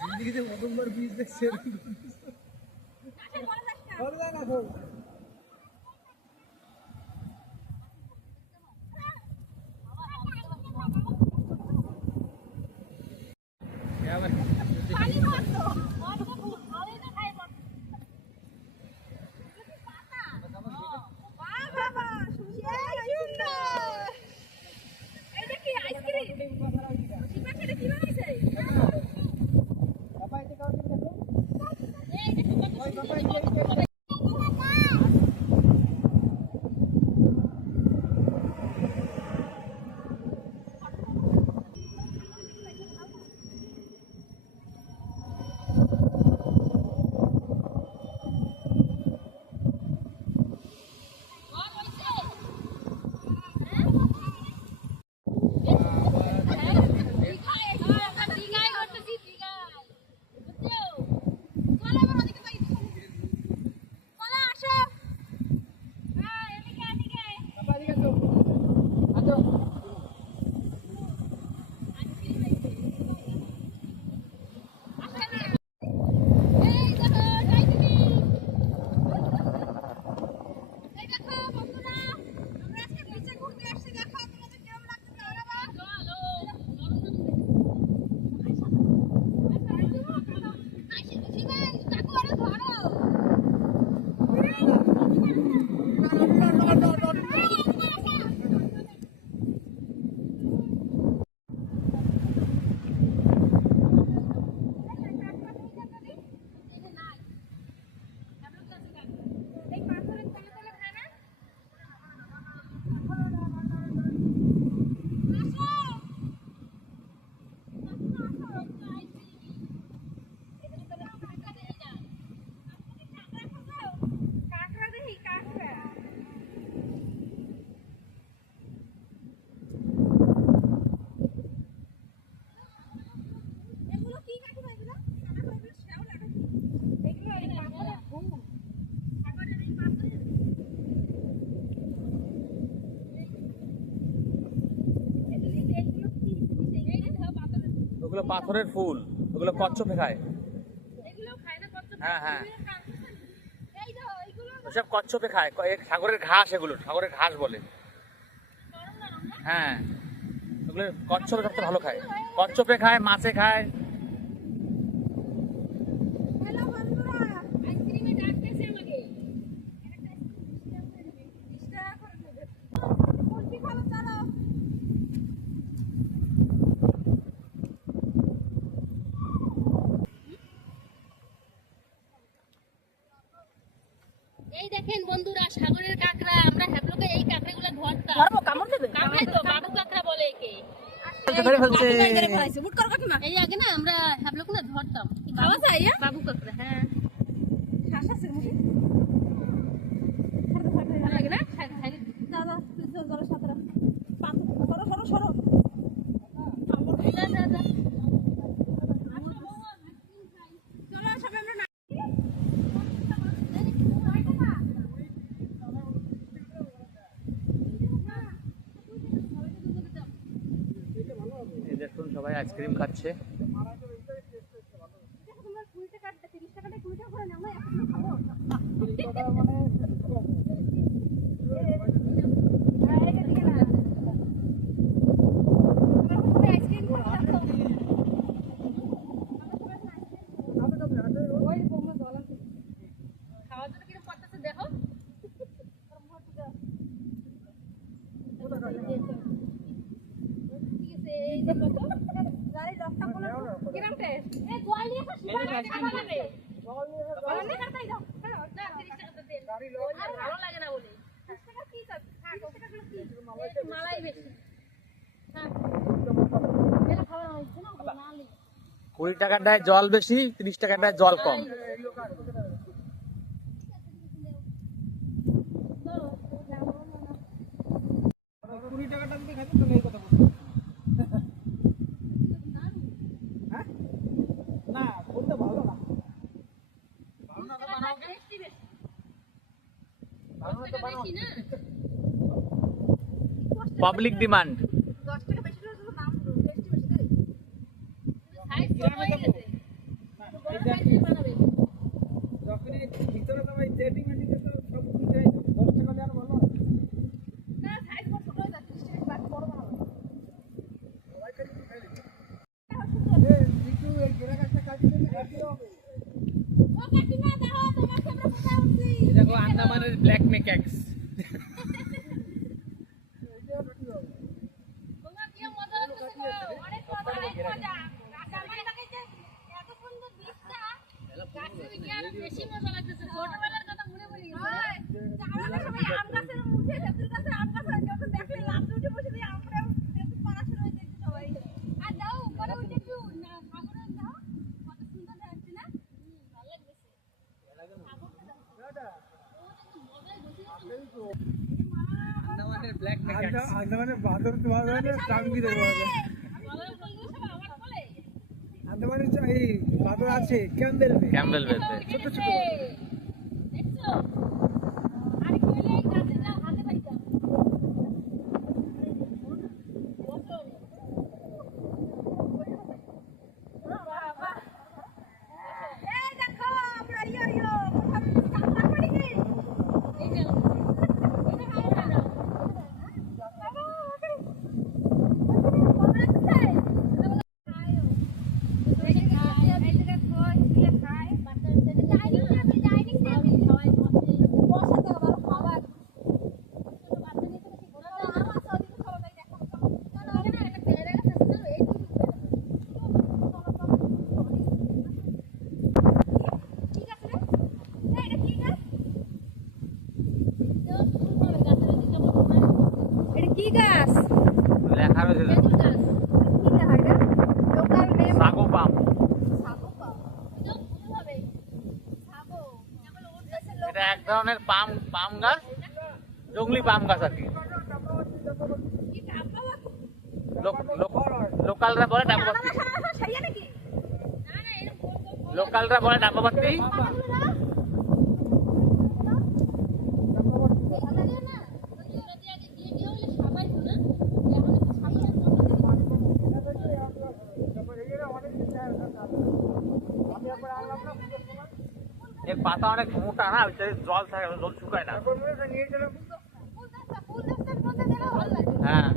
জিন্দিগিতে প্রথমবার বীজ দেখছে ওগুলো পাথরের ফুল, ওগুলো কচ্ছপে খায়। হ্যাঁ হ্যাঁ, ওসব কচ্ছপে খায়, সাগরের ঘাস, এগুলো সাগরের ঘাস বলে। হ্যাঁ, ওগুলো কচ্ছপে সবচেয়ে ভালো খায়, কচ্ছপে খায়, মাছে খায়। এই দেখেন বন্ধুরা, সাগরের কাঁকড়া। আমরা হ্যাবলোকে এই কাঁকড়াগুলো ধরতাম। কামড় দেবে? কামড়াই তো, বাবু কাঁকড়া বলে একে। এই আগে না আমরা হ্যাবলোকে না ধরতাম। খাওয়া যায়? বাবু কাঁকড়া, হ্যাঁ। শ্বাস আছে মুখে? ভালো লাগে না? দাদা জলের সাথে সরো সরো সরো। চলো সবাই আমরা দেখুন সবাই আইসক্রিম খাচ্ছে। ভালো লাগে না বলে 20 টাকাটায় জল বেশি, 30 টাকাটায় জল কম। Public demand. গ্রামে যাবো বড় সাইজের বানাবে। যখনই ভিতরে তোমার জেটি মেটিতে তো সব কিছু দেয় 10 টাকা দেওয়ার ভালো না সাইজ বড় ছোট হয়ে যাচ্ছে স্টেজ বাট বড় বানাবো একটু এই গেরা গাছটা কাটি দিলে কাটি হবে ও কাকিমা দেখো তোমার ক্যামেরা কোথায় উঠছি দেখো আন্দামানের ব্ল্যাক মেক্যাক্স তোমরা কি মজা লাগতেছে গো? অনেক মজা, অনেক মজা। গাছে আমার লাগাইছে এত সুন্দর বীজটা, গাছে কি আরো বেশি মজা লাগতেছে। ছোটবেলার কথা মনে পড়ে গেছে। আমরা সবাই আম গাছের মুখে তেঁতুল গাছের আম গাছ যখন দেখলে লাফ উঠে বসে দিয়ে আমরা তেঁতুল পাড়া শুরু হয়ে যেত সবাই আর যাও উপরে উঠে একটু সাগরে যাও, কত সুন্দর দেখাচ্ছে না? ভালো লাগতেছে। আন্দামানের ব্ল্যাক মেক্যাক্স আন্দামানের বাদর তো ভালো না টাঙ্গি দেবো ভালো বললো সব আমার বলে। আন্দামানের এই বাদর আছে ক্যাম্বেল বেলবে ছোট ছোট দেখছো? আর কি হলে গাছে যাও হাতে পাইতাম। বসো। এই দেখো আমরা ইয়ো কোথাও কাপড় পড়ে গেছে এই যে এটা খাই না। কি গাছ লেখা রয়েছে কি লেখা এটা লোকাল নেম সাগো পাম এটা এক ধরনের পাম পাম গাছ জংলি পাম গাছ আর কি লোকালরা বলে ডাবাবাতি লোকালরা বলে ডাবাবাতি এর পাতা অনেক মোটা না ওইটা জল থাকে জল শুকায় না হ্যাঁ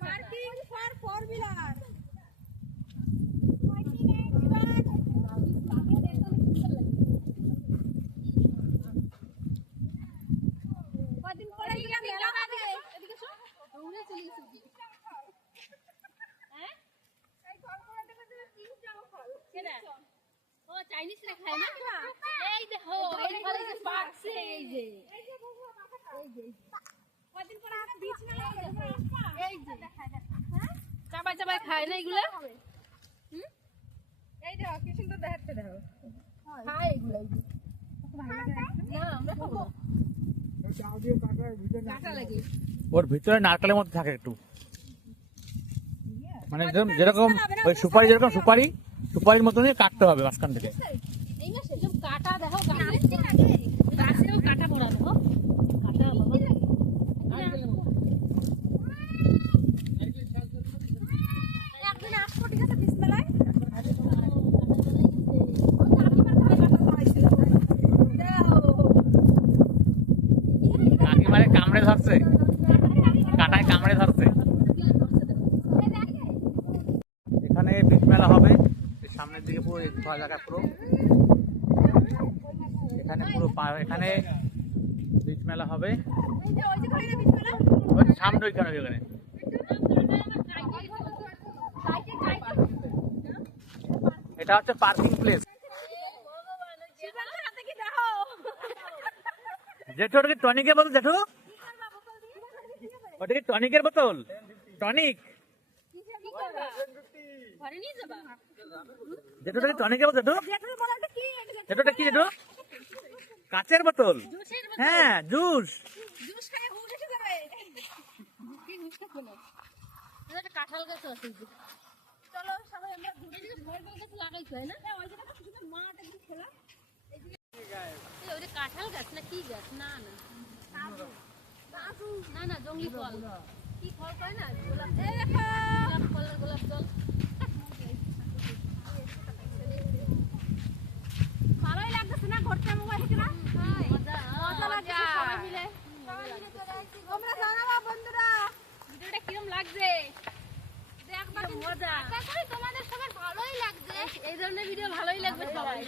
পার্কিং ফর ফোর হুইলার কদিন পরে এদিকে মেলা হবে এদিকে শো দৌড়ে চলে গেছে হ্যাঁ এই ফলগুলো দেখে তুমি তিন চাও ফল কেডা? ও চাইনিজরা খায় না? এই দেখো এই ফলে যে পাকছে এই যে এই যে বউয়া মাথা খাও এই যে কদিন পরে আর বীজ মেলা হবে এই যে দেখায় দেখা হ্যাঁ চাবাই চাবাই খায় না এগুলা? এই দেখো কি সুন্দর দেখাচ্ছে দেখো খায় এগুলা এই যে। না আমরা খাবো না। কাঁটা লাগে। ওর ভিতরে নারকেলের মধ্যে থাকে একটু মানে যেরকম ওই সুপারি যেরকম সুপারির মতনই কাটতে হবে মাঝখান থেকে এই না সেসব কাঁটা দেখো গাছেও কাঁটা পড়া দেখো কাঁটা বাবা একদিন আসবো ঠিক আছে বিসমিল্লাহ কাকিমারে কামড়ে ধরছে কাটায় কামড়ে ধরছে খোলা জায়গা পুরো। এখানে পুরো এখানে বীজ মেলা হবে, এই যে ওই যে খাইনা বিছানা ওই সামনে ওইখানে ওখানে। এটা হচ্ছে পার্কিং প্লেস। জীবনের হাতে কি দেখো জেঠু ওটাকে টনিকের বোতল, জেঠু ওটাকে টনিকের বোতল, টনিক। জেঠু ওটাকে টনিকের বোতল, জেঠু জেঠুর বলাটা কি জেঠু ওটা কি জেঠু? কাচের বোতল। হ্যাঁ জুস। জুস খায় হুশ এসে যাবে কাঁঠাল গাছ আছে, চলো সবাই আমরা ঘুরে এদিকে ভয় ভয় গাছ লাগাইছো তাই না? ওই যে দেখো সুন্দর মাঠ একদম খোলা ওইটা কাঁঠাল গাছ না কি গাছ? না না না না জঙ্গলি ফল, কি ফল কয় না? গোলাপ, এই দেখো গোলাপ ফল, গোলাপ জল। ভালোই লাগতেছে না ঘুরতে মোবাইল থেকে না মজা মজা লাগছে সবাই মিলে তোমরা জানাবা বন্ধুরা ভিডিওটা কিরম লাগছে? দেখবা কিন্তু মজা। আশা করি তোমাদের সবার ভালোই লাগছে এই ধরনের ভিডিও ভালোই লাগবে সবাই,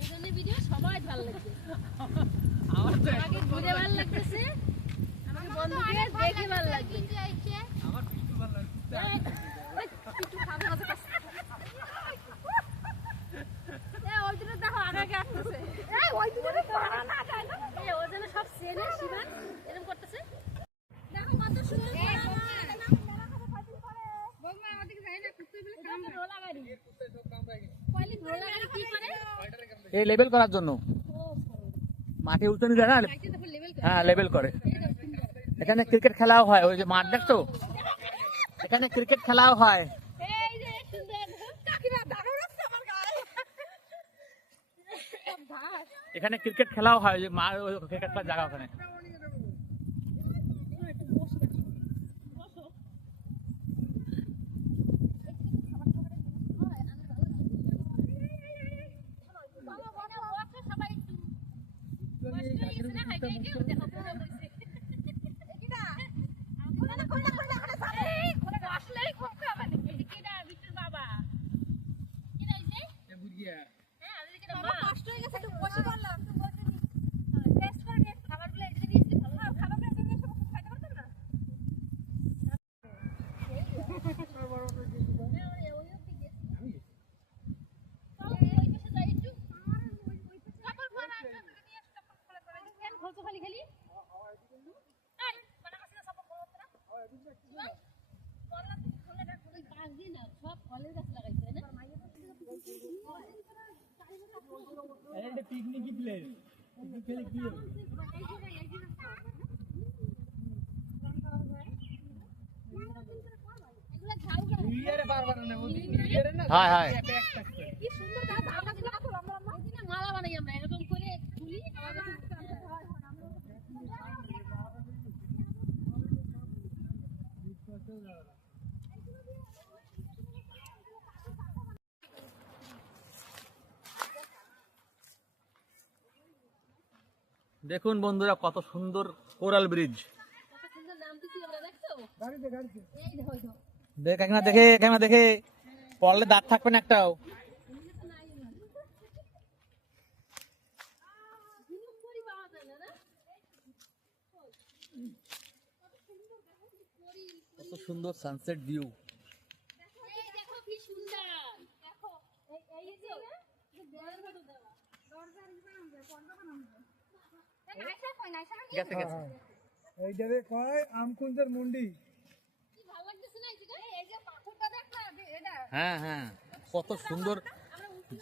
এই ধরনের ভিডিও সবাই ভালো লাগবে। আমাকে ঘুরে ভালো লাগতেছে, আমাকে বন্ধুকে দেখে ভালো লাগবে। ওই দিনে দেখো আগে আগে আসতেছে এই ওই দিনে পারা না যায় না এই ও যেন সব চেনে, শিবান এরকম করতেছে। দেখো কত সুন্দর মেলা খাবে ফাটিল করে বৌমা আমাদেরকে যাই না কুত্তে বলে কাম রোলা গাড়ি, পয়লি রোলা গাড়ি কি করে? এই লেবেল করার জন্য মাটি উঁচু নিয়ে যায় না। গাড়িতে তখন লেভেল করে। হ্যাঁ লেবেল করে। এখানে ক্রিকেট খেলাও হয়, ওই যে মাঠ দেখছো, এখানে ক্রিকেট খেলাও হয়। এই যে সুন্দর কাকিমা দাঁড়াও রাখছে আমার গায়ে সব ঘাস এখানে ক্রিকেট খেলাও হয়, ওই যে ক্রিকেট খেলার জায়গা ওখানে। সবাই একটু কষ্ট হয়ে গেছে না, হাইটে হাইটে দেখো পুরো বসে। কিটা খোলা না খোলা খোলা করে যাবে এই খোলা আসলেই খুব খাবে নাকি কিডা বিট্টুর বাবা, কিডা ইছে? হ্যাঁ, আজকে কিডা মা? কষ্ট হয়ে গেছে একটু বসে পড়লাম তো বসে টেস্ট করে টেস্ট খাবারগুলো এদিকে দিয়ে দিতে ভালো খাবারগুলো এদিকে দিয়ে সব খাইতে পারতাম না চলো, ওই পাশে যাই একটু। কাপড় পরা একটা করে নিয়ে এসে কাপড় পরা করে কেন খোঁজো খালি খালি? এই মানে হাসিনা সব বড় হতো না পরলা থেকে খোলা ডাক ওই পাশ দিয়ে না সব ফলের গাছ লাগাইছে তাই না? পিকনিক প্লেস খেলে কি হবে? এগুলা ঝাউ গাছ। ইয়ারে পারবা না বলি ইয়ারে না হ্যাঁ হ্যাঁ কি সুন্দর গাছ গাছগুলো কত লম্বা লম্বা এদিকে মালা বানাই আমরা এরকম করে খুলি, আবার যখন দেখুন বন্ধুরা কত সুন্দর কোরাল ব্রিজ। কত সুন্দর নাম দিছি আমরা, দেখছো? গাড়িতে গাড়িতে এই দেখো এই দেখো। দেখ এখানে দেখে, এখানে দেখে পড়লে দাঁত থাকবে না একটাও। ঝিনুক পরি পাওয়া যায় না, না? কত সুন্দর সানসেট ভিউ। এই দেখো কি সুন্দর, দেখো এই যে দেওয়ার মতো দেওয়া। নাইসা কই নাইসা না গেছে গেছে। এইটারে কয় আমকুঞ্জের মুন্ডি। কি ভালো লাগতেছে না এই জায়গা? এই যে পাথরটা দেখ না এটা হ্যাঁ হ্যাঁ কত সুন্দর,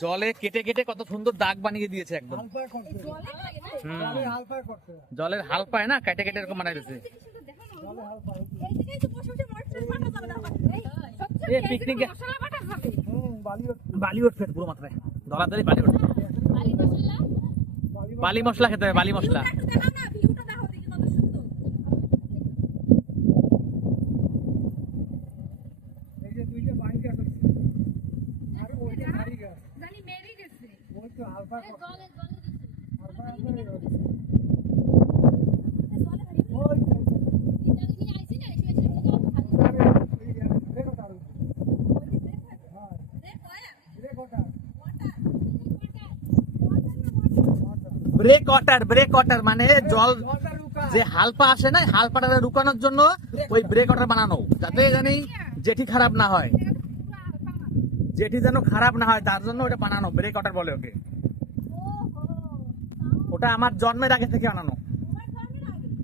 জলে কেটে কেটে কত সুন্দর দাগ বানিয়ে দিয়েছে একদম। হালপা করতে জলে লাগে না হুম, জলে হালপা করতে জলের হাল পায় না, কেটে কেটে এরকম বানাই দিয়েছে। জলে হালপা এই দিকেই তো বসে বসে মরচুর বাটা যাবে না এই সবচেয়ে এই পিকনিকে মশলা বাটা যাবে বালি বালি উঠবে পুরো মাত্রায়, দলাদলি বালি উঠবে। বালি মশলা, বালি মশলা খেতে হবে, বালি মশলা। একটু দেখাও না ভিউটা দেখো দেখি কত সুন্দর এই যে দুইটা বাইক আছে আর ওইটা গাড়ি গাছ জানি মেরি গেছে ওই তো হালপা এই করতে জলে জলে দিছে। হালপা জলে ওই ভরি এটা নিয়ে আইছি না, এসে এসে তো খালি দেখো তার দেখ কয়া ব্রেক ওয়াটার মানে জল জলটা রুকা যে হালপা আসে না, হালপাটা রুকানোর জন্য ওই ব্রেক ওয়াটার বানানো, যাতে জানি জেঠি খারাপ না হয়, জেঠি যেন খারাপ না হয় তার জন্য ওটা বানানো, ব্রেক ওয়াটার বলে ওকে। ওটা আমার জন্মের আগে থেকে বানানো।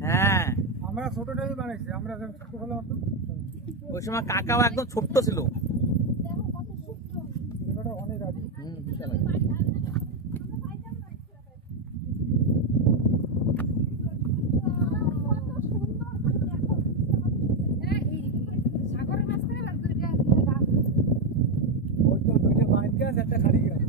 হ্যাঁ, আমরা ছোটটাই বানাইছি, আমরা যখন ছোট হলাম তো ওই সময় কাকাও একদম ছোট্ট ছিল। এটা অনেক আগে। বিশাল। ওই তো দুইটা বাইক গাছ একটা খালি গাছ।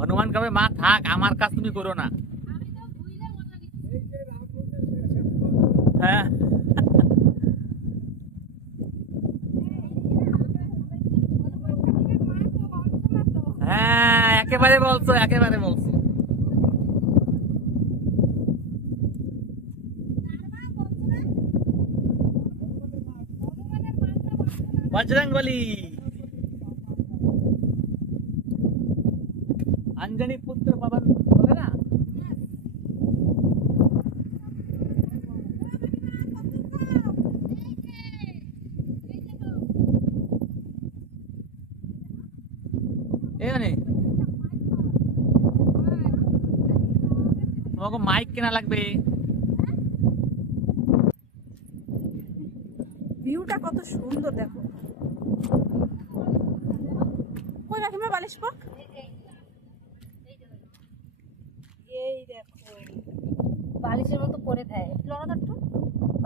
হনুমান কবে মা থাক, আমার কাজ তুমি করো না। হ্যাঁ, হ্যাঁ, একেবারে বলছো, একেবারে বলছো। বজরংবলী, अंजनी पुत्र पवन बोले ना। তোমাকে মাইক কেনা লাগবে। ভিউটা কত সুন্দর দেখো। কই কাকিমা বালিশ পাক? এই দেখো বালিশের মতো করে দেয়। লড়া একটু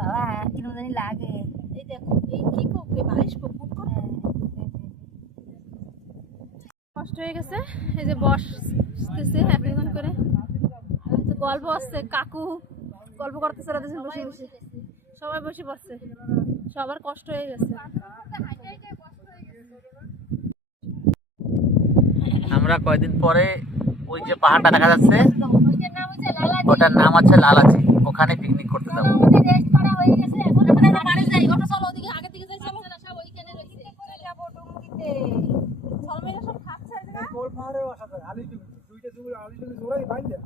বাবা কিরম জানি লাগে। এই দেখো এই কি পকে বালিশ পক বুট করে কষ্ট হয়ে গেছে। এই যে বসতেছে এক একজন করে, গল্প আসছে, কাকু গল্প করতেছে ওরা দুজন বসে বসে, সবাই বসে পড়ছে, সবার কষ্ট হয়ে গেছে। আমরা কয়েকদিন পরে ওই যে পাহাড়টা দেখা যাচ্ছে ওইটার নাম হচ্ছে লালাজি। ওটার নাম আছে লালাচি, ওখানে পিকনিক করতে যাবো। আমাদের রেস্ট করা হয়ে গেছে, এখন আমরা বাড়ি যাই। ওটা চলো ওদিকে, আগের দিকে যাই, চলো না সব ওইখানে রয়েছে। যাবো ডুমুরিতে সলমেরা সব খাচ্ছে না কোল পাহাড়েও আসা যায়, আলিটুমি দুইটা জুড়ে আলিটুমি জোড়াই বাইন্দা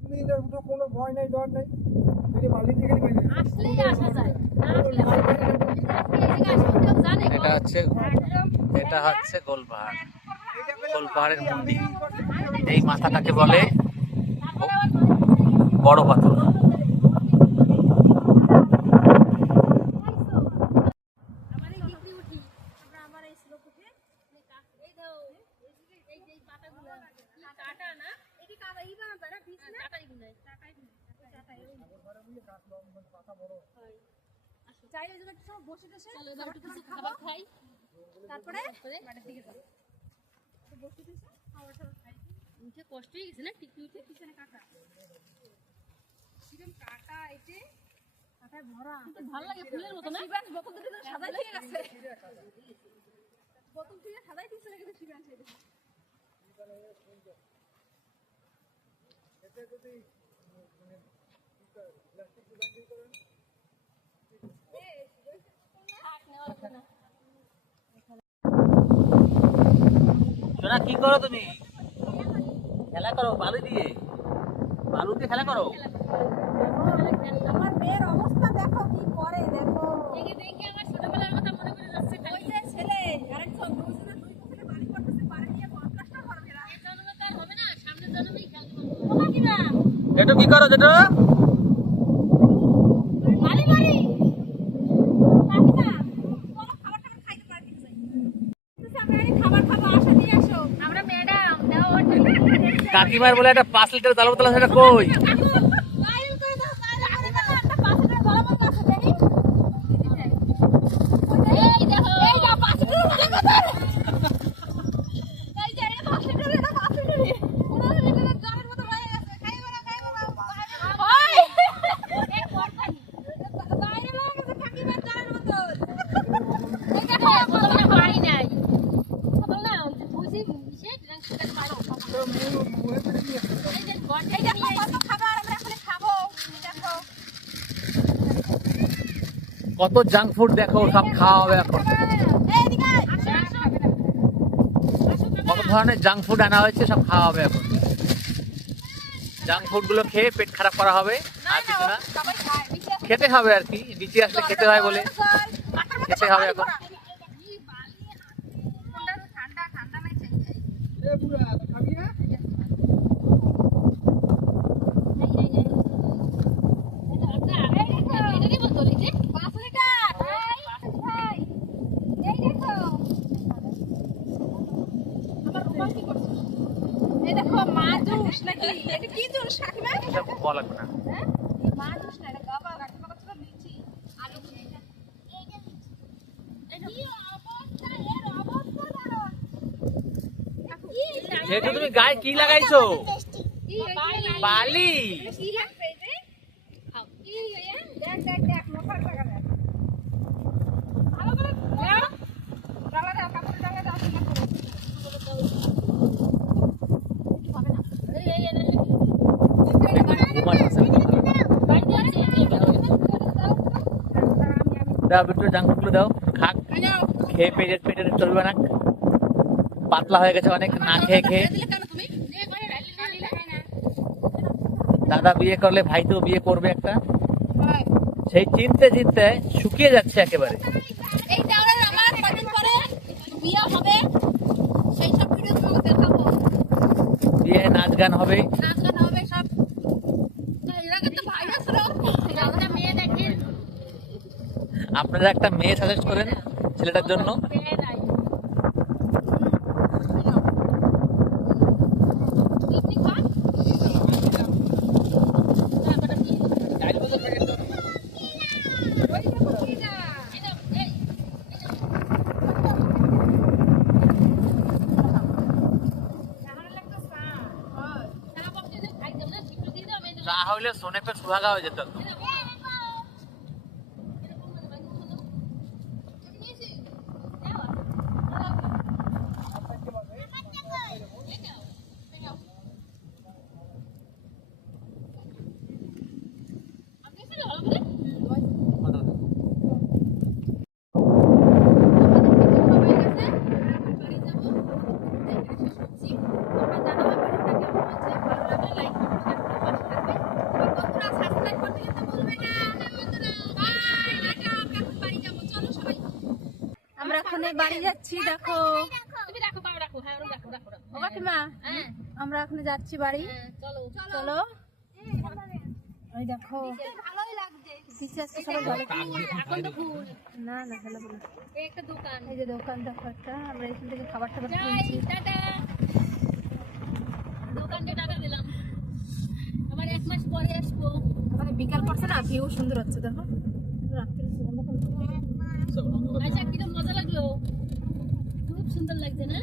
তুমি এদের মতো কোনো ভয় নাই ডর নাই, যদি বালি দিয়ে গেলে বাইন্দা আসলেই আসা যায়, না আসলে হয় না। এদিকে আসলে কেউ জানে এটা হচ্ছে গোল পাহাড়, গোল পাহাড়ের মন্দির। এই মাথাটাকে বলে বড় পাথর। আমার এই ডিগ্রি উঠি, আমরা আমার এই স্লোপ উঠে এই দাও, এই যে পাতাগুলো কি কাটা না, এটি কাটা ই বানাতে না, পিস না কাটাই গুনাই, কাটাই যাই ওই জায়গাটা সব বসে বসে চলো এবার একটু কিছু খাবার খাই, তারপরে বাড়ির দিকে যাবো। বসে বসে খাওয়া টাওয়া খাই। মুখে কষ্ট হয়ে গেছে না টিকি উঠে। পিছনে কাটা কিরম কাটা এতে কাটায় ভরা কিন্তু ভালো লাগে, ফুলের মতো না? শিবান বোতল দিয়ে সাজাই দিয়ে গেছে, বোতল দিয়ে সাজাই দিয়েছে কিন্তু শিবান সেটা থাক, নেওয়া লাগবে না। সোনা কি করো তুমি? খেলা করো বালু দিয়ে, বালু দিয়ে খেলা করো। আমার মেয়ের অবস্থা দেখো কি করে দেখো দেখে দেখে আমার ছোটবেলার কথা মনে পড়ে যাচ্ছে। ওই যে ছেলে আরেকজন দুজনে দুই পুকুরে বাড়ি করতেছে, বাড়ি নিয়ে পড়াশোনা করবে না এই জন্মে তো আর হবে না, সামনের জন্মেই খেলতে পারবো। ওমা কিবা জেঠু কি করো জেঠু? বাড়ি বাড়ি কাকিমা চলো খাবার টাবার খাইতে পারি ঠিক আছে কাকিমার বলে একটা 5 লিটার জল বোতল আছে, সেটা কই? ভাইরাল করে দাও, ভাইরাল করে দাও, একটা 5 লিটার জল বোতল আছে দেখি। এই দেখো, এই যা 5 লিটার জল বোতল। এই যে এটা 5 লিটার, এটা 5 লিটার। 15 লিটারের জলের বোতল হয়ে গেছে। খাইবো না। ওই এই পড়তানি। ভাইরাল হয়ে গেছে কাকিমার জলের বোতল। এই দেখো, বোতলটা পানি নাই। বোতল না, বুঝি সে ড্রিঙ্ক করে পানি। এই দেখো কত খাবার আমরা এখন খাবো। এই দেখো কত জাঙ্ক ফুড দেখো, সব খাওয়া হবে এখন। এইদিকে আসো। কত ধরনের জাঙ্ক ফুড আনা হয়েছে, সব খাওয়া হবে এখন। জাঙ্ক ফুড গুলো খেয়ে পেট খারাপ করা হবে, আর কিছু না। সবাই খায় বিশেষ খেতে হবে আর কি, নিচে আসলে খেতে হয় বলে খেতে হবে এখন। ঠান্ডা নাই চাই এ বুড়া খাবি না? এসব বলা লাগবে না। যেহেতু তুমি গায়ে কি লাগাইছো? বালি। দাও একটু জাঙ্ক ফুড গুলো দাও, খাক। খেয়ে পেটের চলবে না, পাতলা হয়ে গেছে অনেক না খেয়ে খেয়ে। দাদা বিয়ে করলে ভাই তো বিয়ে করবে একটা, সেই চিনতে চিনতে শুকিয়ে যাচ্ছে একেবারে। এই দেওয়ালের আমার কদিন পরে বিয়ে হবে, সেই সব ভিডিও তোমাকে দেখাবো। বিয়ে নাচ গান হবে। নাচ গান হবে সব। এলাকার তো ভাইরাস রোগ, আমরা মেয়ে দেখি। আপনারা একটা মেয়ে সাজেস্ট করেন ছেলেটার জন্য। তাহলে সোনে পে সুহাগা হয়ে যেত। আমরা এখন বাড়ি যাচ্ছি, দেখো তুমি রাখো, কাও রাখো, হ্যাঁ রাখো রাখো। ও কাকিমা, হ্যাঁ আমরা এখন যাচ্ছি বাড়ি। চলো চলো ওই দেখো ভালোই লাগছে। পিছে আসছে সবাই ভালো। এখন তো ফুল না না ভালো বলো। এই একটা দোকান। এই যে দোকান দেখো একটা, আমরা এখান থেকে খাবার টাবার যাই, কিনছি। টাটা। দোকানটা টাটা দিলাম, আবার 1 মাস পরে আসবো। মানে বিকাল পড়ছে না, ভিউ সুন্দর হচ্ছে দেখো। রাত্রে সুন্দর আচ্ছা, কিরকম মজা লাগলো, খুব সুন্দর লাগছে না?